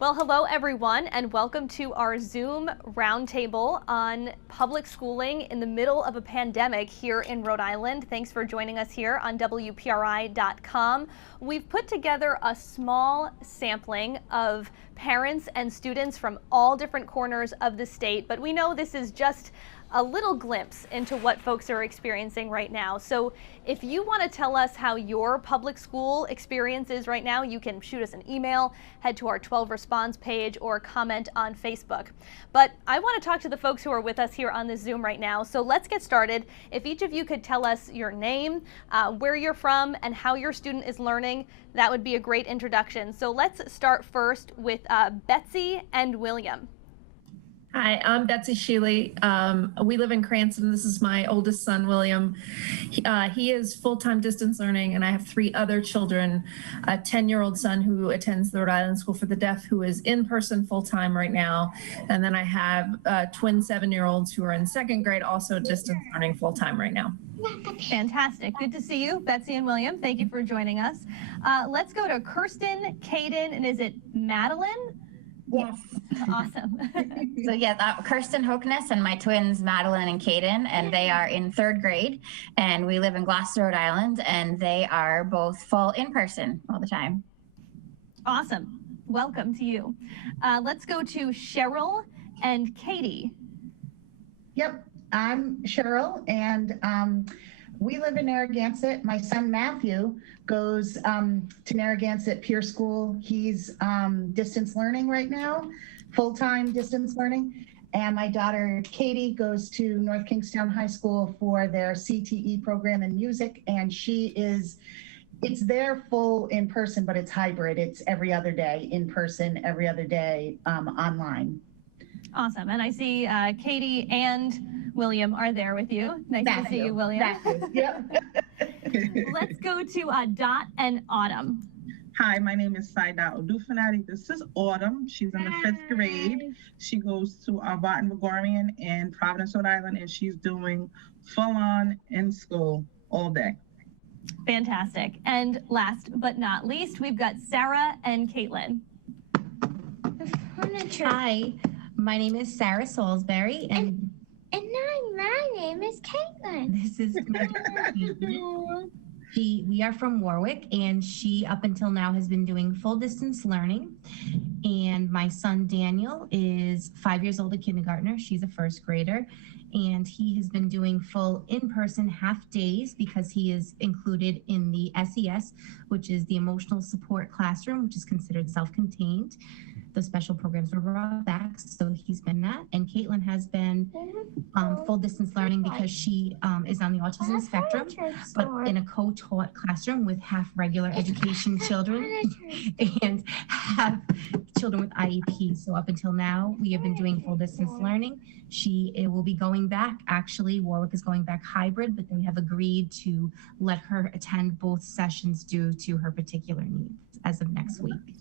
Well, hello everyone, and welcome to our Zoom roundtable on public schooling in the middle of a pandemic here in Rhode Island. Thanks for joining us here on WPRI.com. We've put together a small sampling of parents and students from all different corners of the state, but we know this is just a little glimpse into what folks are experiencing right now. So if you want to tell us how your public school experience is right now, you can shoot us an email, head to our 12 response page, or comment on Facebook. But I want to talk to the folks who are with us here on this Zoom right now. So let's get started. If each of you could tell us your name, where you're from, and how your student is learning, that would be a great introduction. So let's start first with Betsy and William. Hi, I'm Betsy Sheely. We live in Cranston. This is my oldest son, William. He is full-time distance learning, and I have three other children, a 10-year-old son who attends the Rhode Island School for the Deaf, who is in person full-time right now. And then I have twin 7-year-olds who are in second grade, also distance learning full-time right now. Fantastic. Good to see you, Betsy and William. Thank you for joining us. Let's go to Kirsten Kaden, and is it Madeline? Yes. Awesome. So yeah, Kirsten Hoekness and my twins Madeline and Kaden, and they are in third grade, and we live in Gloucester, Rhode Island, and they are both full in person all the time. Awesome. Welcome to you. Let's go to Cheryl and Katie. Yep, I'm Cheryl, and we live in Narragansett. My son Matthew goes to Narragansett Peer School. He's distance learning right now, full-time distance learning. And my daughter Katie goes to North Kingstown High School for their CTE program in music. And it's their full in person, but it's hybrid. It's every other day in person, every other day online. Awesome. And I see Katie and William are there with you. Nice to see you, William. Yep. Let's go to Dot and Autumn. Hi, my name is Saida Odufanati. This is Autumn. She's in the 5th grade. She goes to Barton Gregorian in Providence, Rhode Island, and she's doing full on in school all day. Fantastic. And last but not least, we've got Sarah and Caitlin. Hi, my name is Sarah Salisbury, and my name is Caitlin. this is we are from Warwick, and she up until now has been doing full distance learning. And my son Daniel is 5 years old, a kindergartner. She's a first grader, and he has been doing full in-person half days because he is included in the SES, which is the emotional support classroom, which is considered self-contained. The special programs were brought back, so he's been that. And Caitlin has been full distance learning because she is on the autism spectrum, but in a co-taught classroom with half regular education children and half children with IEP. So up until now, we have been doing full distance learning. It will be going back. Actually, Warwick is going back hybrid, but they have agreed to let her attend both sessions due to her particular needs as of next week.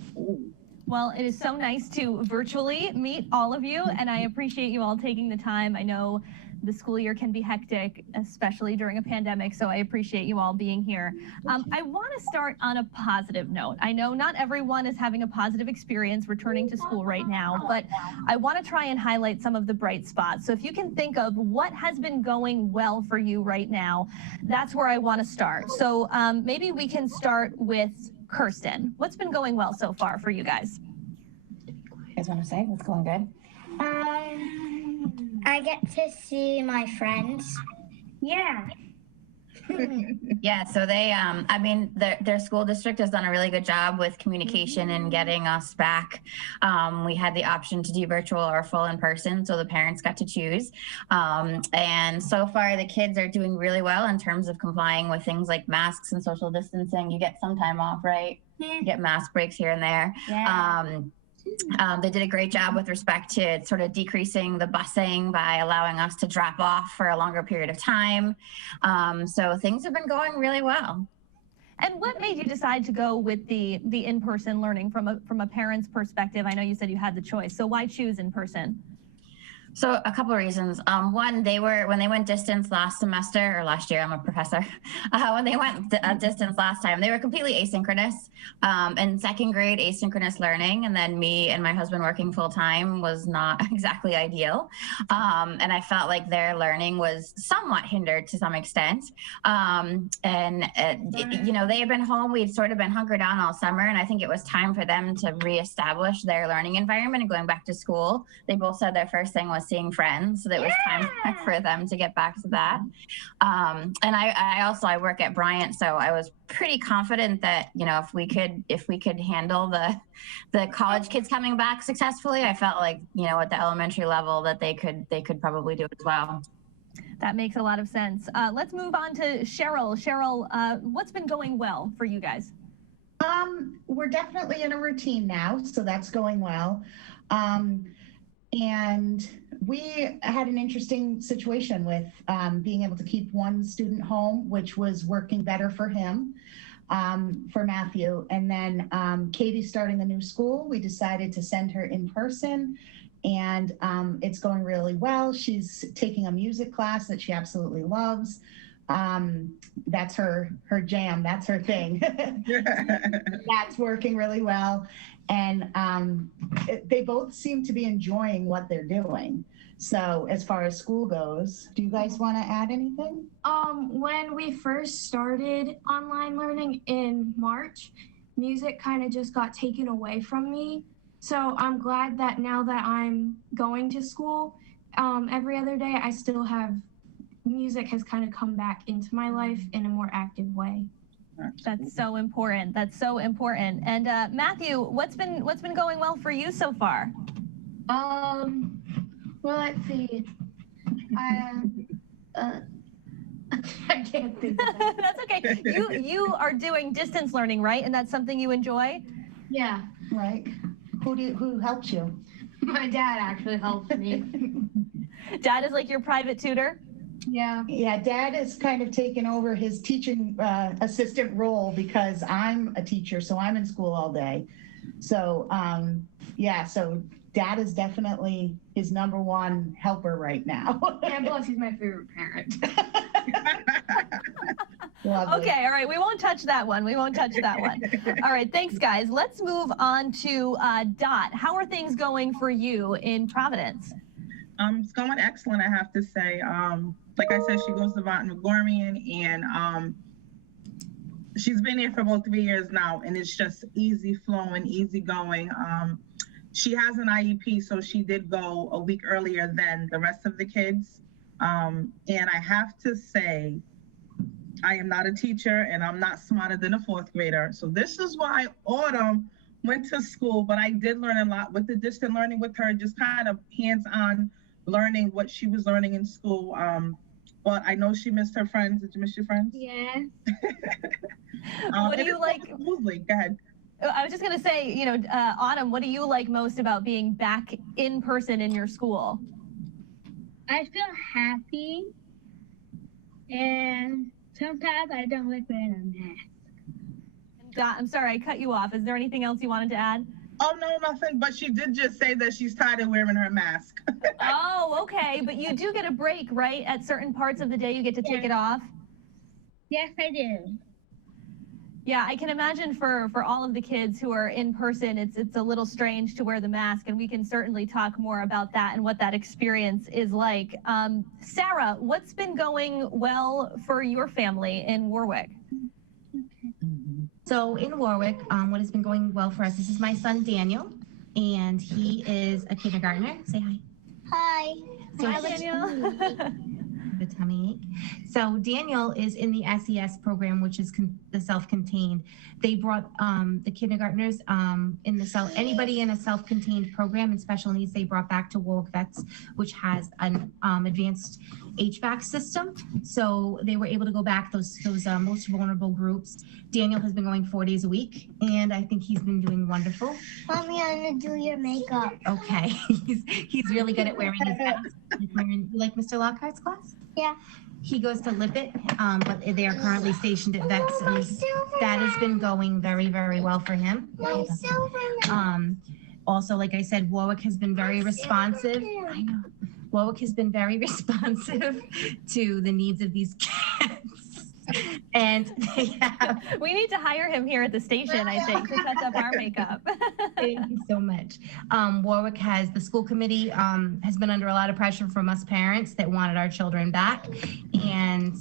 Well, it is so nice to virtually meet all of you, and I appreciate you all taking the time. I know the school year can be hectic, especially during a pandemic, so I appreciate you all being here. I want to start on a positive note. I know not everyone is having a positive experience returning to school right now, but I want to try and highlight some of the bright spots. So if you can think of what has been going well for you right now, that's where I want to start. So maybe we can start with Kirsten. What's been going well so far for you guys? You guys want to say what's going good? I get to see my friends. Yeah. Yeah, so they, their school district has done a really good job with communication and getting us back. We had the option to do virtual or full in person, so the parents got to choose. And so far, the kids are doing really well in terms of complying with things like masks and social distancing. You get some time off, right? You get mask breaks here and there. Yeah. They did a great job with respect to sort of decreasing the busing by allowing us to drop off for a longer period of time. So things have been going really well. And what made you decide to go with the in-person learning from a parent's perspective? I know you said you had the choice, so why choose in person? So a couple of reasons. One, when they went distance last semester or last year, I'm a professor. When they went distance last time, they were completely asynchronous. In second grade, asynchronous learning, and then me and my husband working full time was not exactly ideal. And I felt like their learning was somewhat hindered to some extent. You know, they had been home. We'd sort of been hunkered down all summer, and I think it was time for them to reestablish their learning environment and going back to school. They both said their first thing was seeing friends, so it was time for them to get back to that. And I work at Bryant, so I was pretty confident that, you know, if we could handle the college kids coming back successfully, I felt like, you know, at the elementary level that they could probably do it as well. That makes a lot of sense. Let's move on to Cheryl. Cheryl, what's been going well for you guys? We're definitely in a routine now, so that's going well. And we had an interesting situation with being able to keep one student home, which was working better for him, for Matthew. And then Katie's starting a new school. We decided to send her in person, and it's going really well. She's taking a music class that she absolutely loves. That's her jam. That's her thing. That's working really well. And they both seem to be enjoying what they're doing. So as far as school goes, do you guys want to add anything? When we first started online learning in March, music kind of just got taken away from me. So I'm glad that now that I'm going to school every other day, I still have music has kind of come back into my life in a more active way. That's so important. That's so important. And Matthew, what's been going well for you so far? Well, let's see. I can't think of that. That's okay. You are doing distance learning, right? And that's something you enjoy? Yeah. Right. Who helps you? My dad actually helps me. Dad is like your private tutor? Yeah. Yeah, Dad has kind of taken over his teaching assistant role because I'm a teacher, so I'm in school all day. So, yeah, so Dad is definitely his number one helper right now. Yeah, plus he's my favorite parent. Lovely. Okay, all right. We won't touch that one. We won't touch that one. All right, thanks, guys. Let's move on to Dot. How are things going for you in Providence? It's going excellent, I have to say. Like I said, she goes to Infante-Green, and she's been here for about 3 years now, and it's just easy flowing, easy going. She has an IEP, so she did go a week earlier than the rest of the kids. And I have to say, I am not a teacher, and I'm not smarter than a fourth grader. So this is why Autumn went to school, but I did learn a lot with the distant learning with her, just kind of hands-on learning what she was learning in school. But I know she missed her friends. Did you miss your friends? Yeah. What do you like? Smoothly. Go ahead. I was just going to say, you know, Autumn, what do you like most about being back in person in your school? I feel happy, and sometimes I don't like wearing a mask. Dot, I'm sorry, I cut you off. Is there anything else you wanted to add? Oh, no, nothing. But she did just say that she's tired of wearing her mask. Oh, okay. But you do get a break, right? At certain parts of the day, you get to take it off? Yes, I do. Yeah, I can imagine for all of the kids who are in person, it's a little strange to wear the mask, and we can certainly talk more about that and what that experience is like. Sarah, what's been going well for your family in Warwick? So in Warwick, what has been going well for us, this is my son, Daniel, and he is a kindergartner. Say hi. Hi. Hi, Daniel. The tummy ache. So Daniel is in the SES program, which is the self-contained. They brought the kindergartners anybody in a self-contained program in special needs, they brought back to Warwick Vets, which has an advanced HVAC system. So they were able to go back those most vulnerable groups. Daniel has been going 4 days a week, and I think he's been doing wonderful. Mommy, I'm gonna do your makeup. Okay, he's really good at wearing his mask. You like Mr. Lockhart's class? Yeah. He goes to Lippet, but they are currently stationed at Vets, and that has been going very, very well for him. My silver. Also, like I said, Warwick has been very responsive. I know. Warwick has been very responsive to the needs of these kids. And we need to hire him here at the station, I think, to touch up our makeup. Thank you so much. Warwick the school committee has been under a lot of pressure from us parents that wanted our children back. And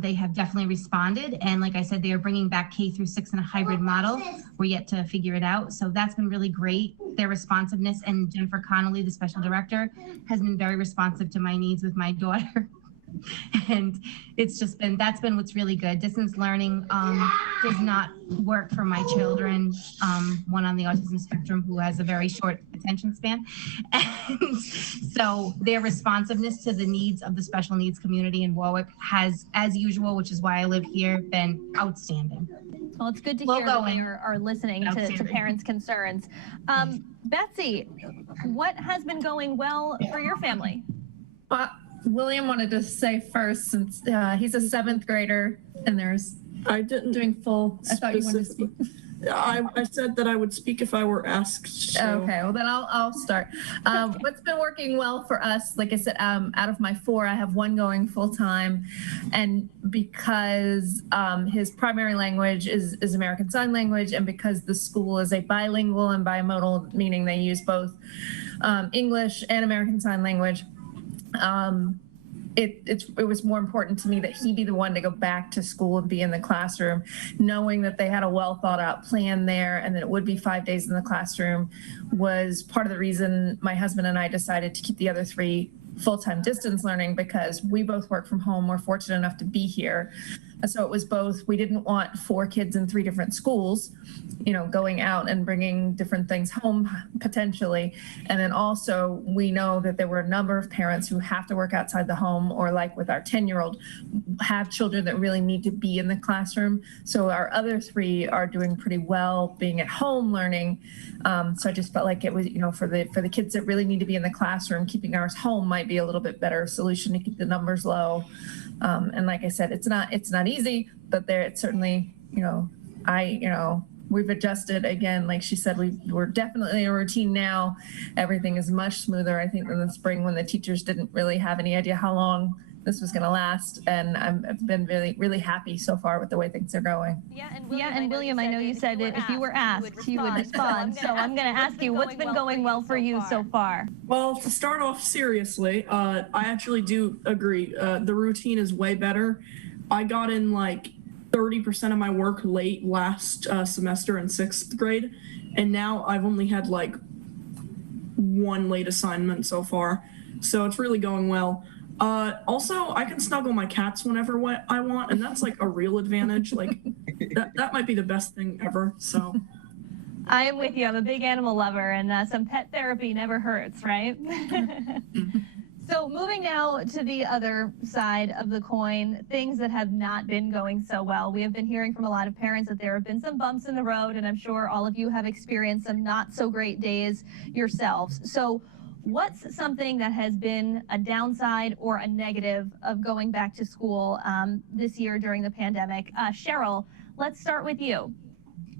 they have definitely responded. And like I said, they are bringing back K-6 in a hybrid model. We're yet to figure it out. So that's been really great, their responsiveness. And Jennifer Connolly, the special director, has been very responsive to my needs with my daughter. And that's been what's really good. Distance learning does not work for my children, one on the autism spectrum who has a very short attention span. And so their responsiveness to the needs of the special needs community in Warwick has, as usual, which is why I live here, been outstanding. Well, it's good to hear that they are listening to parents' concerns. Betsy, what has been going well for your family? William wanted to say first, since he's a 7th grader, and I didn't doing full. I thought you wanted to speak. I said that I would speak if I were asked. So. Okay, well then I'll start. What's been working well for us, like I said, out of my 4, I have 1 going full time, and because his primary language is American Sign Language, and because the school is a bilingual and bimodal, meaning they use both English and American Sign Language. It was more important to me that he be the one to go back to school and be in the classroom, knowing that they had a well thought out plan there and that it would be 5 days in the classroom was part of the reason my husband and I decided to keep the other 3 full-time distance learning, because we both work from home. We're fortunate enough to be here. So it was both, we didn't want 4 kids in 3 different schools, going out and bringing different things home potentially. And then also we know that there were a number of parents who have to work outside the home, or like with our 10-year-old, have children that really need to be in the classroom. So our other 3 are doing pretty well being at home learning. So I just felt like it was, for the kids that really need to be in the classroom, keeping ours home might be a little bit better solution to keep the numbers low. And like I said, it's not easy, but it's certainly, we've adjusted again. Like she said, we're definitely in a routine now. Everything is much smoother, I think, than the spring when the teachers didn't really have any idea how long this was going to last. And I've been really, really happy so far with the way things are going. Yeah, and William, I know you said that if you were asked, you would respond. So I'm going to ask you, what's been going well for you so far? Well, to start off seriously, I actually do agree. The routine is way better. I got in like 30% of my work late last semester in 6th grade, and now I've only had like 1 late assignment so far. So it's really going well. Also, I can snuggle my cats whenever I want, and that's like a real advantage. Like that might be the best thing ever. So I am with you. I'm a big animal lover, and some pet therapy never hurts, right? So moving now to the other side of the coin, things that have not been going so well. We have been hearing from a lot of parents that there have been some bumps in the road, and I'm sure all of you have experienced some not so great days yourselves. So what's something that has been a downside or a negative of going back to school this year during the pandemic? Cheryl, let's start with you.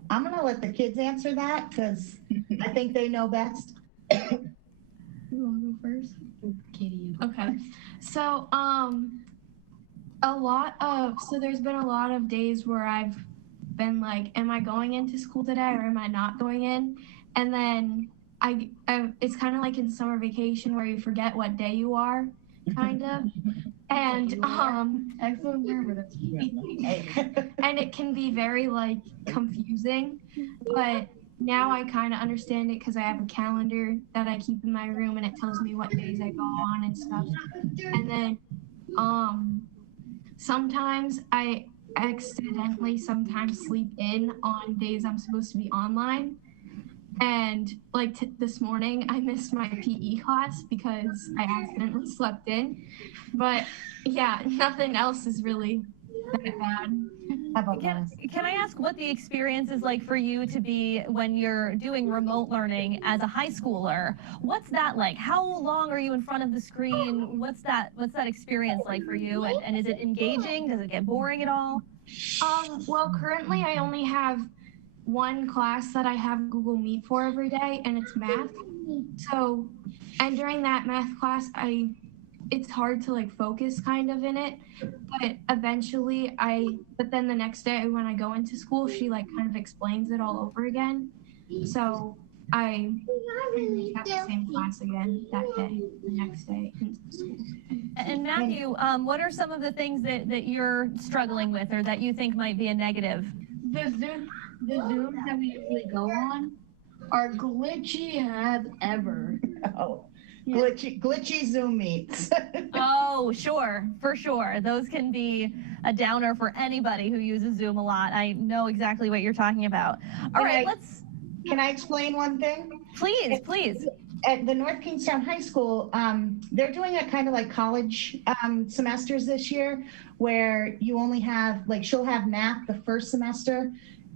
I'm going to let the kids answer that because I think they know best. You want to go first? Katie. Okay. So, there's been a lot of days where I've been like, am I going into school today or am I not going in? And then it's kind of like in summer vacation where you forget what day you are, kind of. And Excellent grammar. That's and it can be very like confusing, but now I kind of understand it because I have a calendar that I keep in my room and it tells me what days I go on and stuff. And then sometimes I accidentally sometimes sleep in on days I'm supposed to be online. And like this morning, I missed my PE class because I accidentally slept in. But yeah, nothing else is really that bad. Can I ask what the experience is like for you to be when you're doing remote learning as a high schooler? What's that like? How long are you in front of the screen? What's that experience like for you? And is it engaging? Does it get boring at all? Well, currently I only have one class that I have Google Meet for every day, and it's math. So, and during that math class, it's hard to like focus kind of in it, but eventually but then the next day when I go into school, she like kind of explains it all over again. So I have the same class again that day, the next day in school. And Matthew, what are some of the things that you're struggling with or that you think might be a negative? The Zooms that we usually go on are glitchy as ever. Oh, glitchy Zoom meets. Oh, sure, for sure. Those can be a downer for anybody who uses Zoom a lot. I know exactly what you're talking about. All right, Can I explain one thing? Please, please. At the North Kingstown High School, they're doing it kind of like college semesters this year, where you only have, like, she'll have math the first semester,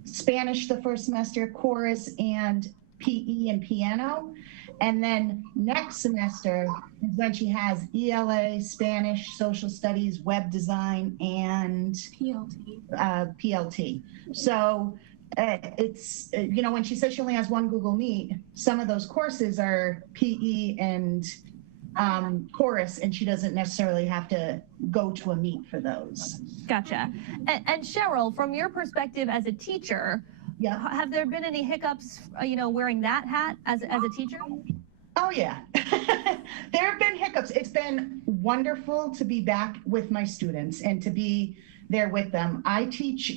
Spanish the first semester, chorus and PE and piano. And then next semester is when she has ELA, Spanish, social studies, web design, and PLT. So it's, when she says she only has one Google Meet, some of those courses are PE and chorus, and she doesn't necessarily have to go to a meet for those. Gotcha. And Cheryl, from your perspective as a teacher, have there been any hiccups, wearing that hat as a teacher? Oh, yeah. There have been hiccups. It's been wonderful to be back with my students and to be there with them. I teach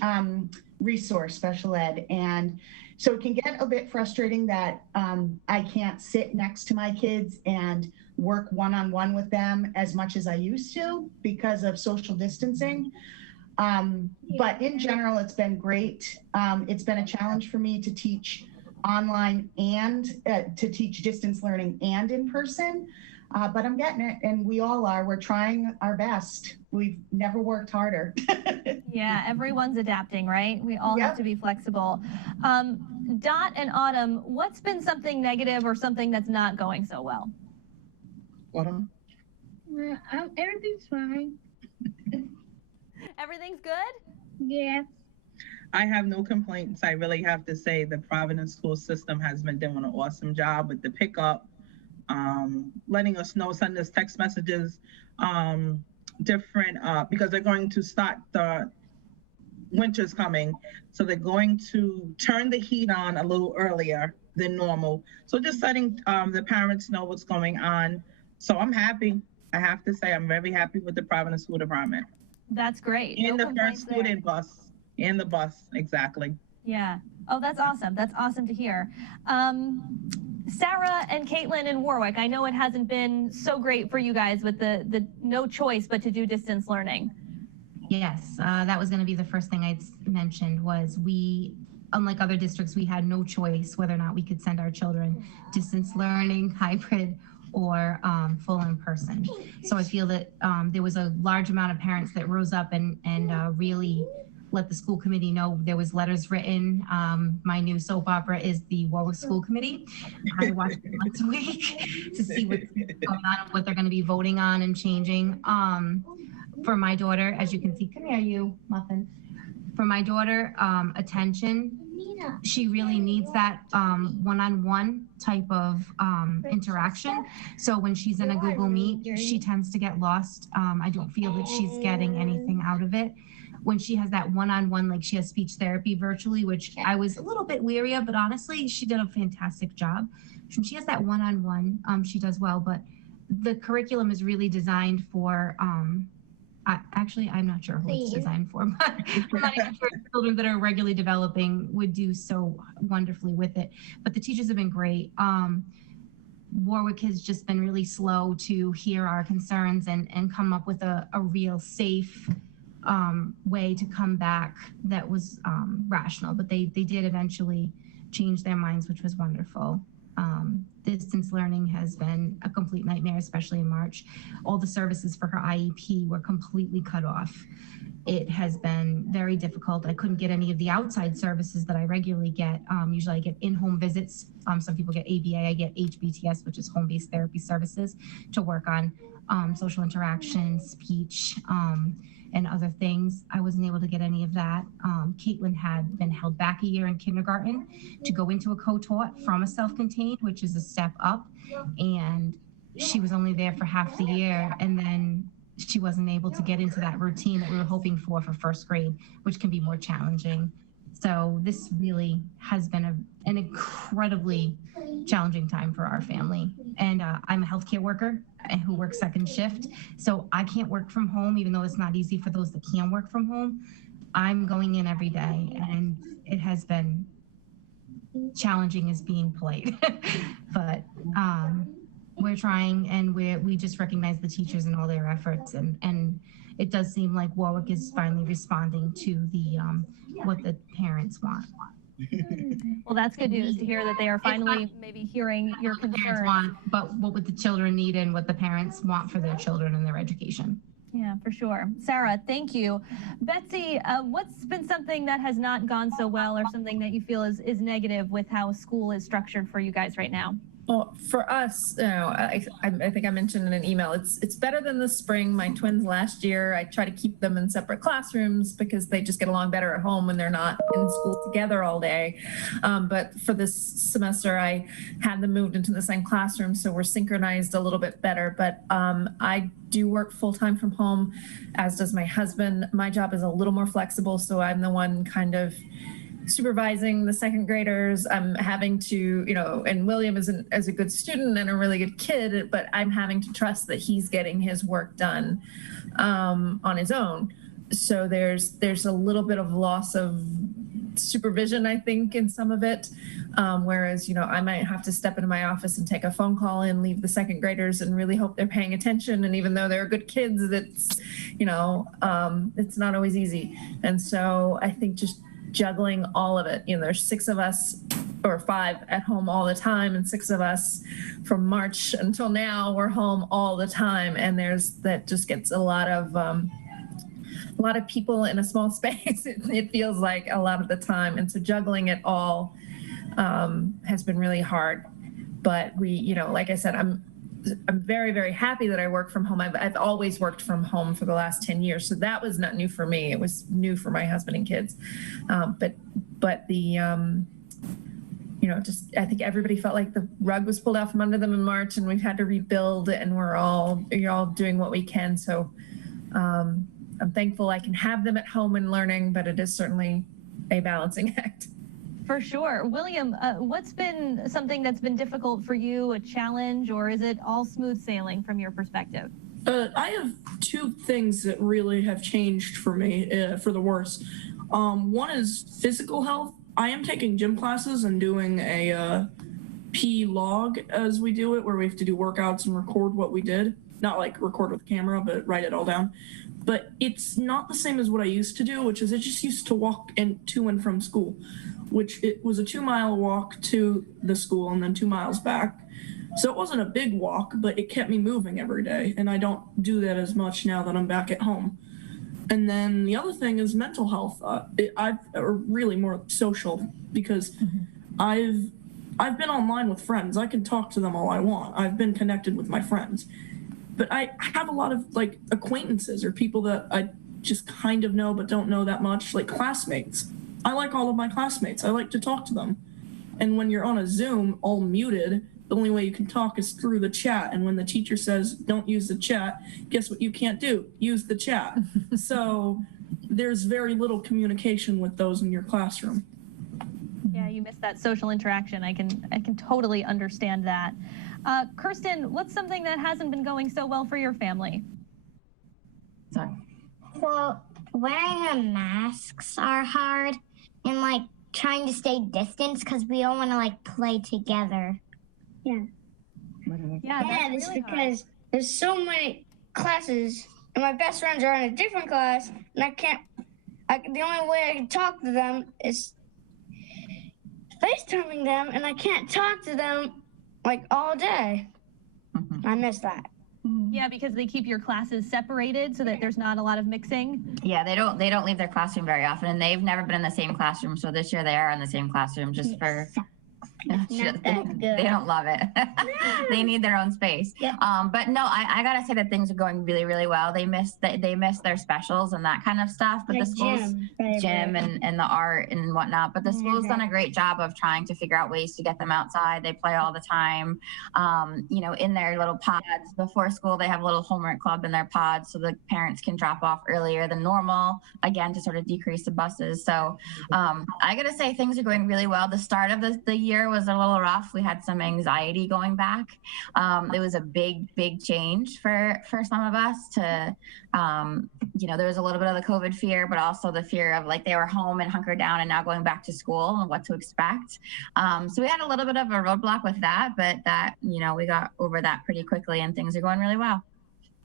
resource special ed, and so it can get a bit frustrating that I can't sit next to my kids and work one-on-one with them as much as I used to because of social distancing. But in general, it's been great. It's been a challenge for me to teach online and to teach distance learning and in person, but I'm getting it, and we all are. We're trying our best. We've never worked harder. Yeah, everyone's adapting, right? We all have to be flexible. Dot and Autumn, what's been something negative or something that's not going so well? Autumn? Everything's fine. Everything's good? Yeah. I have no complaints. I really have to say the Providence school system has been doing an awesome job with the pickup, letting us know, send us text messages, different, because they're going to start, the winter's coming. So they're going to turn the heat on a little earlier than normal. So just letting the parents know what's going on. So I'm happy. I have to say, I'm very happy with the Providence School Department. That's great. And the first student bus. And the bus, exactly. Yeah. Oh, that's awesome. That's awesome to hear. Sarah and Caitlin and Warwick, I know it hasn't been so great for you guys with the no choice but to do distance learning. Yes, that was going to be the first thing I'd mentioned was unlike other districts, we had no choice whether or not we could send our children distance learning, hybrid, or full in person. So I feel that there was a large amount of parents that rose up and really let the school committee know. There was letters written. My new soap opera is the Warwick School Committee. I watch it once a week to see what's going on, what they're going to be voting on and changing. For my daughter, as you can see, come here, you muffin. For my daughter, attention. She really needs that one-on-one type of interaction. So when she's in a Google Meet, she tends to get lost. I don't feel that she's getting anything out of it. When she has that one-on-one, like she has speech therapy virtually, which I was a little bit weary of, but honestly, she did a fantastic job. When she has that one-on-one, she does well, but the curriculum is really designed for, actually, I'm not sure who it's designed for, but I'm not even sure children that are regularly developing would do so wonderfully with it. But the teachers have been great. Warwick has just been really slow to hear our concerns and come up with a real safe way to come back that was rational, but they did eventually change their minds, which was wonderful. Distance learning has been a complete nightmare, especially in March. All the services for her IEP were completely cut off. It has been very difficult. I couldn't get any of the outside services that I regularly get. Usually I get in-home visits. Some people get ABA, I get HBTS, which is home-based therapy services to work on social interaction, speech, and other things. I wasn't able to get any of that. Caitlin had been held back a year in kindergarten to go into a co-taught from a self-contained, which is a step up. And she was only there for half the year. And then she wasn't able to get into that routine that we were hoping for first grade, which can be more challenging. So this really has been an incredibly challenging time for our family. And I'm a healthcare worker who works second shift. So I can't work from home, even though it's not easy for those that can work from home. I'm going in every day, and it has been challenging as being polite. But we're trying, and we just recognize the teachers and all their efforts. And it does seem like Warwick is finally responding to the what the parents want. Well, that's good news to hear that they are finally maybe hearing your concerns. But what would the children need and what the parents want for their children and their education. Yeah, for sure. Sarah, thank you. Betsy, what's been something that has not gone so well, or something that you feel is negative with how school is structured for you guys right now? Well, for us, I think I mentioned in an email, it's better than the spring. My twins last year, I try to keep them in separate classrooms because they just get along better at home when they're not in school together all day. But for this semester, I had them moved into the same classroom, so we're synchronized a little bit better. But I do work full-time from home, as does my husband. My job is a little more flexible, so I'm the one kind of supervising the second graders. I'm having to, and William is a good student and a really good kid, but I'm having to trust that he's getting his work done on his own. So there's a little bit of loss of supervision, I think, in some of it. Whereas, I might have to step into my office and take a phone call and leave the second graders and really hope they're paying attention. And even though they're good kids, it's not always easy. And so I think just juggling all of it. There's 6 of us or 5 at home all the time, and 6 of us from March until now, we're home all the time. And that just gets a lot of people in a small space. It feels like a lot of the time. And so juggling it all has been really hard. But we, like I said, I'm very, very happy that I work from home. I've always worked from home for the last 10 years. So that was not new for me. It was new for my husband and kids. But the, just, I think everybody felt like the rug was pulled out from under them in March, and we've had to rebuild, and you're all doing what we can. So I'm thankful I can have them at home and learning, but it is certainly a balancing act. For sure. William, what's been something that's been difficult for you, a challenge, or is it all smooth sailing from your perspective? I have 2 things that really have changed for me for the worse. One is physical health. I am taking gym classes and doing a P log as we do it, where we have to do workouts and record what we did. Not like record with camera, but write it all down. But it's not the same as what I used to do, which is I just used to walk to and from school, which it was a 2-mile walk to the school and then 2 miles back. So it wasn't a big walk, but it kept me moving every day. And I don't do that as much now that I'm back at home. And then the other thing is mental health. Or really more social, because I've been online with friends. I can talk to them all I want. I've been connected with my friends. But I have a lot of acquaintances or people that I just kind of know but don't know that much, like classmates. I like all of my classmates. I like to talk to them. And when you're on a Zoom all muted, the only way you can talk is through the chat. And when the teacher says, don't use the chat, guess what you can't do? Use the chat. So there's very little communication with those in your classroom. Yeah, you miss that social interaction. I can totally understand that. Kirsten, what's something that hasn't been going so well for your family? Sorry. So wearing the masks are hard, and trying to stay distant because we all want to play together. Yeah. Yeah, it's really because there's so many classes, and my best friends are in a different class, and the only way I can talk to them is FaceTiming them, and I can't talk to them all day. I miss that. Yeah, because they keep your classes separated so that there's not a lot of mixing. Yeah, they don't leave their classroom very often, and they've never been in the same classroom. So this year they are in the same classroom just for Not that good. They don't love it. They need their own space. Yeah. But no, I gotta say that things are going really, really well. They miss their specials and that kind of stuff. But Like the school's gym and the art and whatnot. But the school's done a great job of trying to figure out ways to get them outside. They play all the time. In their little pods. Before school, they have a little homework club in their pods, so the parents can drop off earlier than normal. Again, to sort of decrease the buses. So I gotta say things are going really well. The start of the year was a little rough. We had some anxiety going back. It was a big change for some of us to, there was a little bit of the COVID fear, but also the fear of like they were home and hunkered down and now going back to school and what to expect. So we had a little bit of a roadblock with that, but that, we got over that pretty quickly and things are going really well.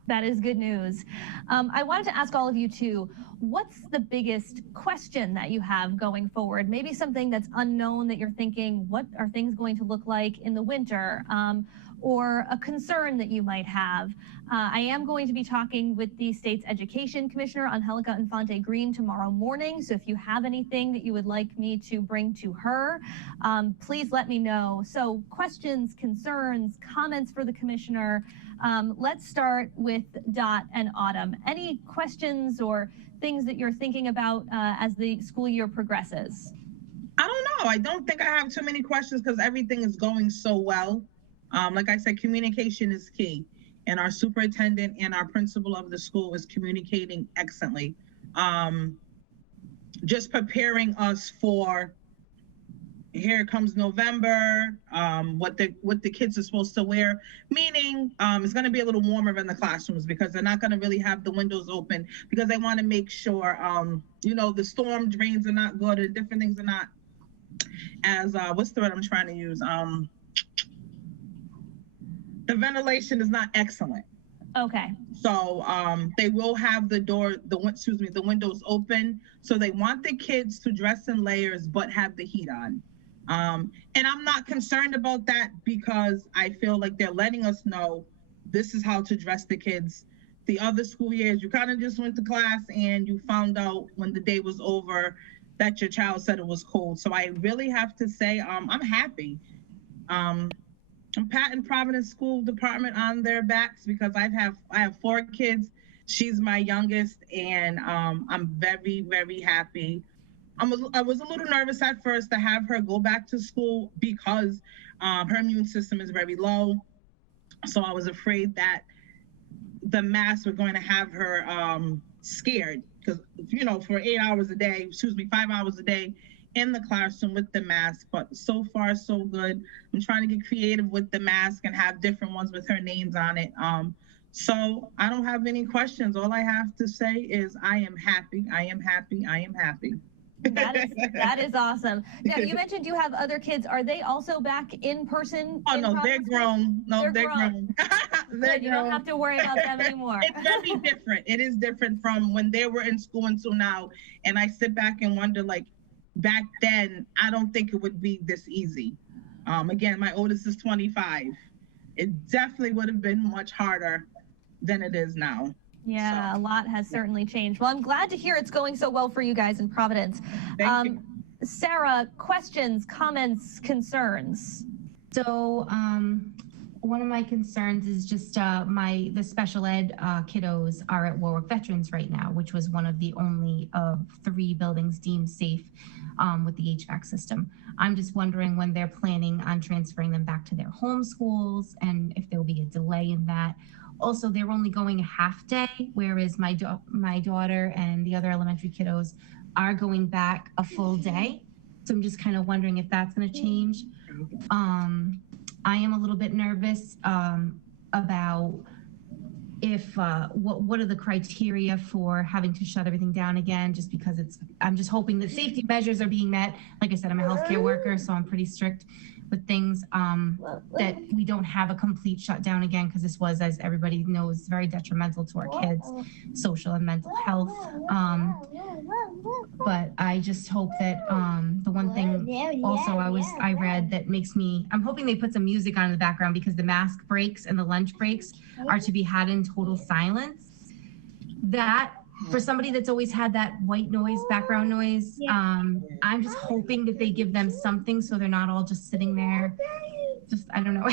That is good news. I wanted to ask all of you too, what's the biggest question that you have going forward? Maybe something that's unknown that you're thinking, what are things going to look like in the winter? Or a concern that you might have. I am going to be talking with the state's education commissioner, Angelica Infante-Green, tomorrow morning. So if you have anything that you would like me to bring to her, please let me know. So questions, concerns, comments for the commissioner. Let's start with Dot and Autumn. Any questions or things that you're thinking about as the school year progresses? I don't know. I don't think I have too many questions because everything is going so well. Like I said, communication is key, and our superintendent and our principal of the school is communicating excellently. Just preparing us for, here comes November, what the kids are supposed to wear, meaning it's going to be a little warmer in the classrooms because they're not going to really have the windows open because they want to make sure, the storm drains are not good and different things are not as, what's the word I'm trying to use? The ventilation is not excellent. Okay. So they will have the windows open. So they want the kids to dress in layers, but have the heat on. And I'm not concerned about that because I feel like they're letting us know this is how to dress the kids. The other school years, you kind of just went to class and you found out when the day was over that your child said it was cold. So I really have to say I'm happy. I'm patting Providence School Department on their backs because I have 4 kids. She's my youngest, and I'm very, very happy. I was a little nervous at first to have her go back to school because her immune system is very low. So I was afraid that the masks were going to have her scared because, for 5 hours a day in the classroom with the mask, but so far so good. I'm trying to get creative with the mask and have different ones with her names on it. So I don't have any questions. All I have to say is I am happy. I am happy. I am happy. That is awesome. Now, you mentioned you have other kids. Are they also back in person? Oh, no, they're grown. No, they're grown. Good, you don't have to worry about them anymore. It's very different. It is different from when they were in school until now. And I sit back and wonder, like, back then, I don't think it would be this easy. Again, my oldest is 25. It definitely would have been much harder than it is now. Yeah, so a lot has certainly changed. Well, I'm glad to hear it's going so well for you guys in Providence. Thank you. Sarah, questions, comments, concerns? So one of my concerns is just the special ed kiddos are at Warwick Veterans right now, which was one of the only of 3 buildings deemed safe with the HVAC system. I'm just wondering when they're planning on transferring them back to their home schools and if there will be a delay in that. Also, they're only going a half day, whereas my daughter and the other elementary kiddos are going back a full day. So I'm just kind of wondering if that's going to change. I am a little bit nervous about if what are the criteria for having to shut everything down again, just because I'm just hoping that safety measures are being met. Like I said, I'm a healthcare worker, so I'm pretty strict with things, that we don't have a complete shutdown again, because this was, as everybody knows, very detrimental to our kids' social and mental health. But I just hope that the one thing also I read that makes me, I'm hoping they put some music on in the background, because the mask breaks and the lunch breaks are to be had in total silence. That for somebody that's always had that white noise, background noise, I'm just hoping that they give them something so they're not all just sitting there, just, I don't know,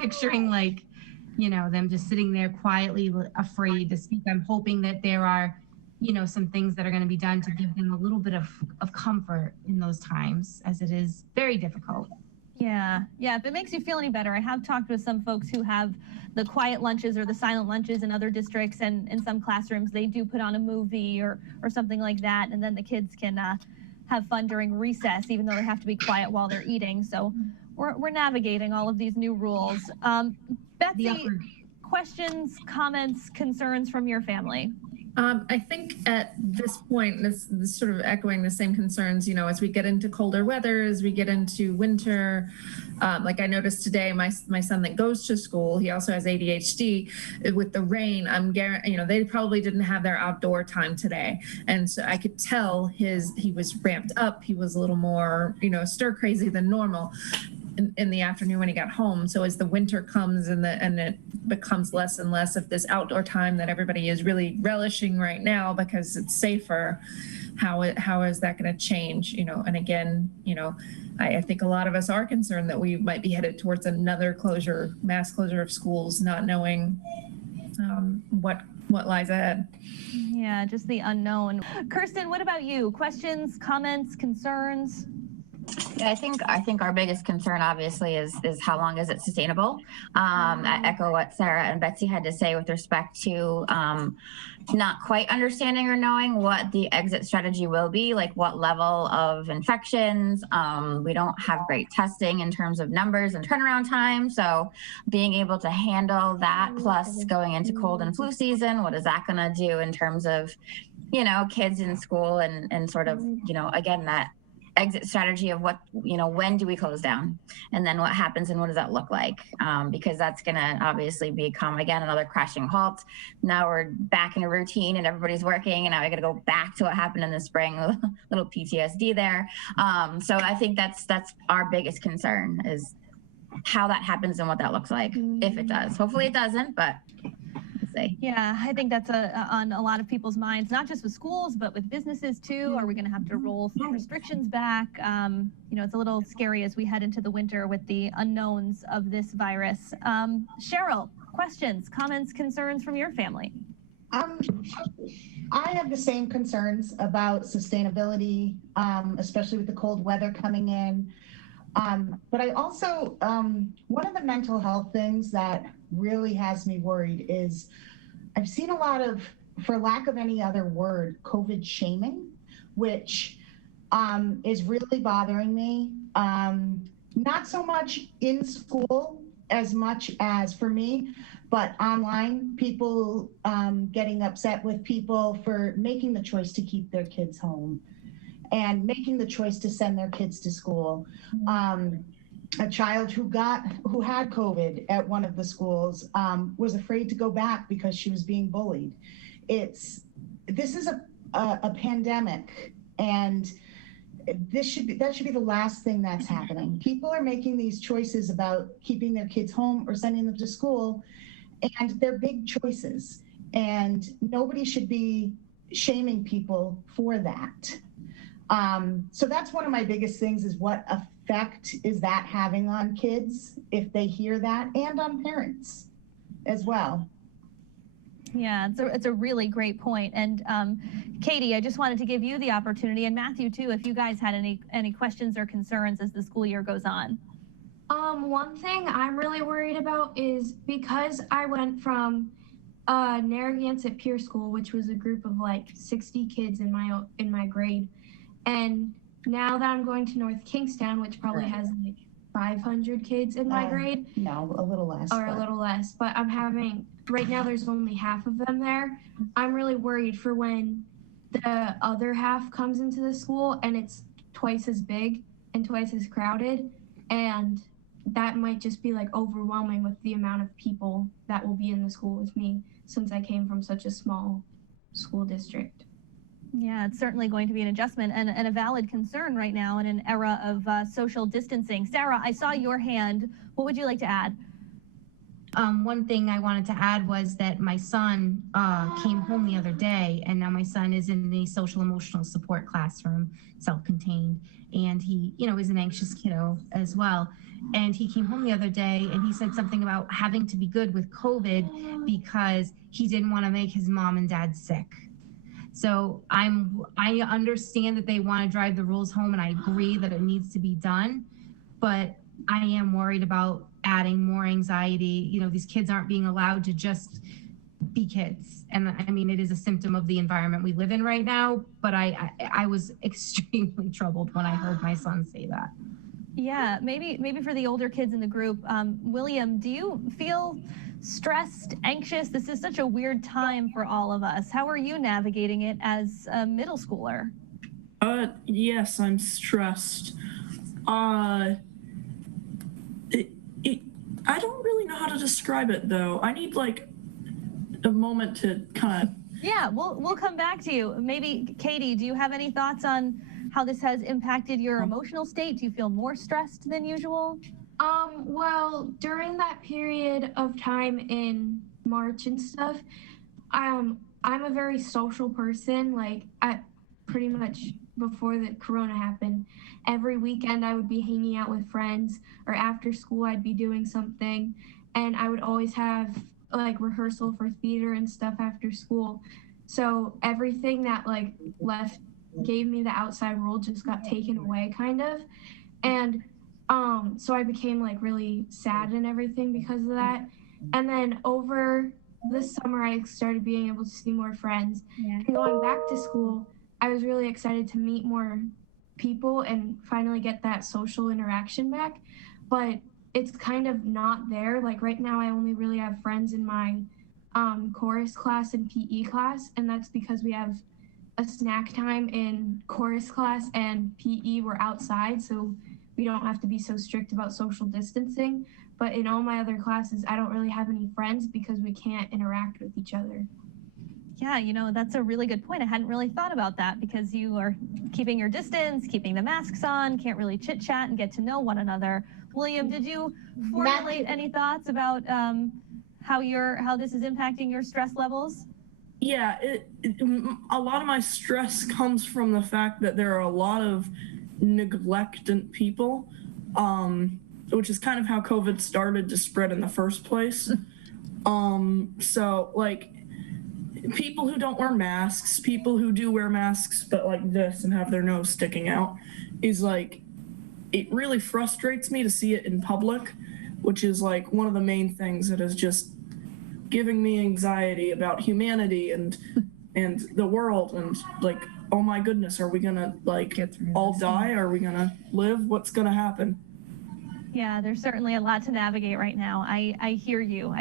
picturing like, you know, them just sitting there quietly afraid to speak. I'm hoping that there are, you know, some things that are going to be done to give them a little bit of comfort in those times, as it is very difficult. Yeah, if it makes you feel any better, I have talked with some folks who have the quiet lunches or the silent lunches in other districts, and in some classrooms they do put on a movie or something like that, and then the kids can have fun during recess, even though they have to be quiet while they're eating. So we're navigating all of these new rules. Betsy, questions, comments, concerns from your family? I think at this point, this sort of echoing the same concerns, you know, as we get into colder weather, as we get into winter, like I noticed today, my son that goes to school, he also has ADHD. With the rain, you know, they probably didn't have their outdoor time today. And so I could tell he was ramped up. He was a little more, you know, stir crazy than normal in the afternoon when he got home. So as the winter comes and it becomes less and less of this outdoor time that everybody is really relishing right now because it's safer, how is that going to change? You know, and again, you know, I think a lot of us are concerned that we might be headed towards another mass closure of schools, not knowing what lies ahead. Yeah, just the unknown. Kirsten, what about you? Questions, comments, concerns? Yeah, I think our biggest concern obviously is how long is it sustainable? I echo what Sarah and Betsy had to say with respect to not quite understanding or knowing what the exit strategy will be, like what level of infections. We don't have great testing in terms of numbers and turnaround time. So being able to handle that, plus going into cold and flu season, what is that going to do in terms of, you know, kids in school and sort of, you know, again, that exit strategy of what, you know, when do we close down, and then what happens and what does that look like, because that's going to obviously become again another crashing halt. Now we're back in a routine and everybody's working, and now we're going to go back to what happened in the spring. A little PTSD there. So I think that's our biggest concern, is how that happens and what that looks like, if it does. Hopefully it doesn't, but yeah, I think that's on a lot of people's minds, not just with schools, but with businesses too. Are we going to have to roll restrictions back? You know, it's a little scary as we head into the winter with the unknowns of this virus. Cheryl, questions, comments, concerns from your family? I have the same concerns about sustainability, especially with the cold weather coming in. But I also, one of the mental health things that really has me worried is I've seen a lot of, for lack of any other word, COVID shaming, which is really bothering me. Not so much in school as much as for me, but online, people getting upset with people for making the choice to keep their kids home and making the choice to send their kids to school. A child who had COVID at one of the schools was afraid to go back because she was being bullied. This is a pandemic, and that should be the last thing that's happening. People are making these choices about keeping their kids home or sending them to school, and they're big choices, and nobody should be shaming people for that. So that's one of my biggest things, is what effect is that having on kids if they hear that, and on parents as well. Yeah, it's a really great point. And Katie, I just wanted to give you the opportunity, and Matthew too, if you guys had any questions or concerns as the school year goes on. One thing I'm really worried about is, because I went from Narragansett Peer School, which was a group of like 60 kids in my grade, and now that I'm going to North Kingstown, which probably has like 500 kids in my grade. No, a little less. Or a little less, but right now there's only half of them there. I'm really worried for when the other half comes into the school and it's twice as big and twice as crowded, and that might just be like overwhelming with the amount of people that will be in the school with me, since I came from such a small school district. Yeah, it's certainly going to be an adjustment and a valid concern right now in an era of social distancing. Sarah, I saw your hand. What would you like to add? one thing I wanted to add was that my son came home the other day, and now my son is in the social emotional support classroom, self-contained, and he, is an anxious kiddo as well. And he came home the other day and he said something about having to be good with COVID because he didn't want to make his mom and dad sick. So I understand that they want to drive the rules home, and I agree that it needs to be done, but I am worried about adding more anxiety. These kids aren't being allowed to just be kids. And I mean, it is a symptom of the environment we live in right now, but I was extremely troubled when I heard my son say that. Yeah, maybe for the older kids in the group, William, do you feel stressed, anxious? This is such a weird time for all of us. How are you navigating it as a middle schooler? Yes, I'm stressed. I don't really know how to describe it though. I need like a moment to kind of. Yeah, we'll come back to you. Maybe Katie, do you have any thoughts on how this has impacted your emotional state? Do you feel more stressed than usual? Well, during that period of time in March and stuff, I'm a very social person. Like, I pretty much before the corona happened, every weekend I would be hanging out with friends, or after school I'd be doing something, and I would always have like rehearsal for theater and stuff after school. So everything that like gave me the outside world just got taken away kind of. And so I became like really sad and everything because of that. And then over this summer, I started being able to see more friends. And going back to school, I was really excited to meet more people and finally get that social interaction back. But it's kind of not there. Like right now, I only really have friends in my chorus class and PE class. And that's because we have a snack time in chorus class, and PE we're outside. So we don't have to be so strict about social distancing. But in all my other classes, I don't really have any friends because we can't interact with each other. Yeah, that's a really good point. I hadn't really thought about that because you are keeping your distance, keeping the masks on, can't really chit chat and get to know one another. William, did you formulate any thoughts about how this is impacting your stress levels? Yeah, a lot of my stress comes from the fact that there are a lot of neglectant people, which is kind of how COVID started to spread in the first place. So like people who don't wear masks, people who do wear masks but like this and have their nose sticking out, is like, it really frustrates me to see it in public, which is like one of the main things that is just giving me anxiety about humanity and the world, and like, oh my goodness, are we gonna like all die? Are we gonna live? What's gonna happen? Yeah, there's certainly a lot to navigate right now. I hear you.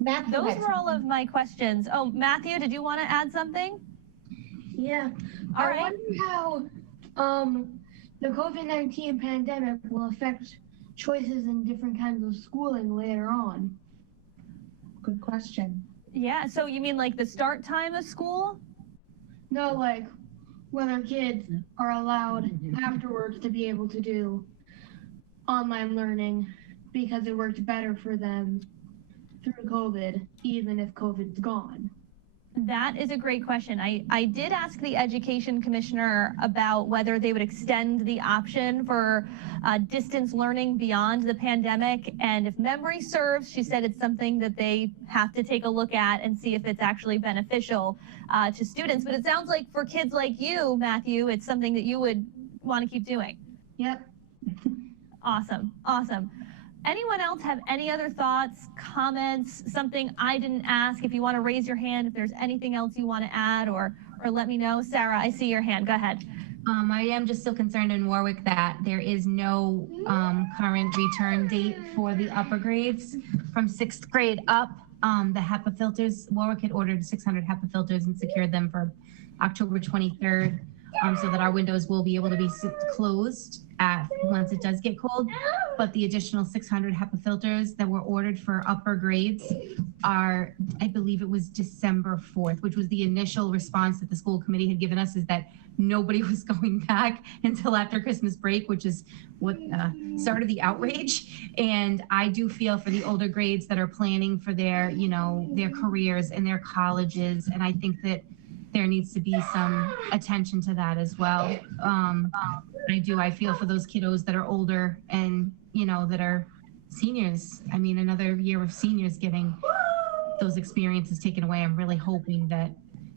Matthew, those were all of my questions. Oh, Matthew, did you want to add something? Yeah. All right. I wonder how the COVID-19 pandemic will affect choices in different kinds of schooling later on. Good question. Yeah, so you mean like the start time of school? No, like whether kids are allowed afterwards to be able to do online learning because it worked better for them through COVID, even if COVID's gone. That is a great question. I did ask the education commissioner about whether they would extend the option for distance learning beyond the pandemic. And if memory serves, she said it's something that they have to take a look at and see if it's actually beneficial to students. But it sounds like for kids like you, Matthew, it's something that you would want to keep doing. Yep. Awesome. Anyone else have any other thoughts, comments, something I didn't ask? If you want to raise your hand, if there's anything else you want to add or let me know. Sarah, I see your hand. Go ahead. I am just still concerned in Warwick that there is no current return date for the upper grades from 6th grade up. The HEPA filters, Warwick had ordered 600 HEPA filters and secured them for October 23rd. so that our windows will be able to be closed once it does get cold. But the additional 600 HEPA filters that were ordered for upper grades are, I believe it was December 4th, which was the initial response that the school committee had given us, is that nobody was going back until after Christmas break, which is what started the outrage. And I do feel for the older grades that are planning for their, you know, their careers and their colleges. And I think that there needs to be some attention to that as well. I feel for those kiddos that are older and, you know, that are seniors. I mean, another year of seniors getting those experiences taken away. I'm really hoping that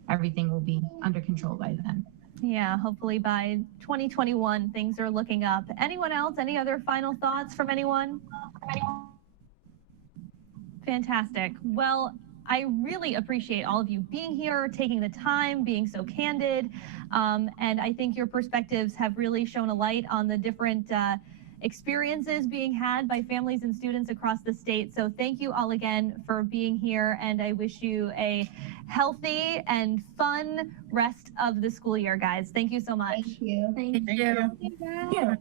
everything will be under control by then. Yeah, hopefully by 2021, things are looking up. Anyone else? Any other final thoughts from anyone? Fantastic. Well, I really appreciate all of you being here, taking the time, being so candid. And I think your perspectives have really shown a light on the different experiences being had by families and students across the state. So thank you all again for being here. And I wish you a healthy and fun rest of the school year, guys. Thank you so much. Thank you. Thank Thank you. you. Thank you.